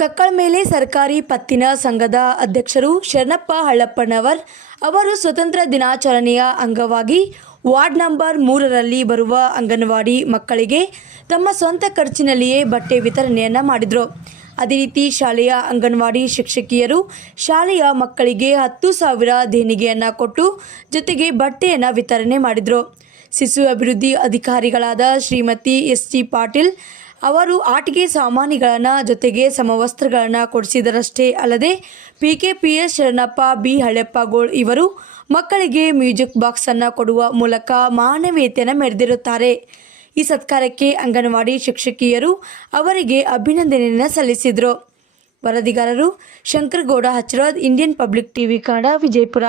ಮಕ್ಕಳ ಮೇಲೆ ಸರ್ಕಾರಿ ಪತ್ತಿನ ಸಂಘದ ಅಧ್ಯಕ್ಷರು ಶರಣಪ್ಪ ಹಳ್ಳಪ್ಪನವರ್ ಅವರು ಸ್ವತಂತ್ರ ದಿನಾಚರಣೆಯ ಅಂಗವಾಗಿ ವಾರ್ಡ್ ನಂಬರ್ ಮೂರರಲ್ಲಿ ಬರುವ ಅಂಗನವಾಡಿ ಮಕ್ಕಳಿಗೆ ತಮ್ಮ ಸ್ವಂತ ಖರ್ಚಿನಲ್ಲಿಯೇ ಬಟ್ಟೆ ವಿತರಣೆಯನ್ನು ಮಾಡಿದರು. ಅದೇ ರೀತಿ ಶಾಲೆಯ ಅಂಗನವಾಡಿ ಶಿಕ್ಷಕಿಯರು ಶಾಲೆಯ ಮಕ್ಕಳಿಗೆ ಹತ್ತು ಸಾವಿರ ದೇಣಿಗೆಯನ್ನು ಕೊಟ್ಟು ಜೊತೆಗೆ ಬಟ್ಟೆಯನ್ನು ವಿತರಣೆ ಮಾಡಿದರು. ಶಿಶು ಅಭಿವೃದ್ಧಿ ಅಧಿಕಾರಿಗಳಾದ ಶ್ರೀಮತಿ ಎಸ್ ಜಿ ಪಾಟೀಲ್ ಅವರು ಆಟಿಕೆ ಸಾಮಾನುಗಳನ್ನು ಜೊತೆಗೆ ಸಮವಸ್ತ್ರಗಳನ್ನು ಕೊಡಿಸಿದರಷ್ಟೇ ಅಲ್ಲದೆ P K P S Sharanappa B Haleppagol ಇವರು ಮಕ್ಕಳಿಗೆ ಮ್ಯೂಸಿಕ್ ಬಾಕ್ಸ್ ಅನ್ನು ಕೊಡುವ ಮೂಲಕ ಮಾನವೀಯತೆಯನ್ನು ಮೆರೆದಿರುತ್ತಾರೆ. ಈ ಸತ್ಕಾರಕ್ಕೆ ಅಂಗನವಾಡಿ ಶಿಕ್ಷಕಿಯರು ಅವರಿಗೆ ಅಭಿನಂದನೆಯನ್ನು ಸಲ್ಲಿಸಿದರು. ವರದಿಗಾರರು Shankaragowda Hachrod Indian public TV Kannada Vijayapura.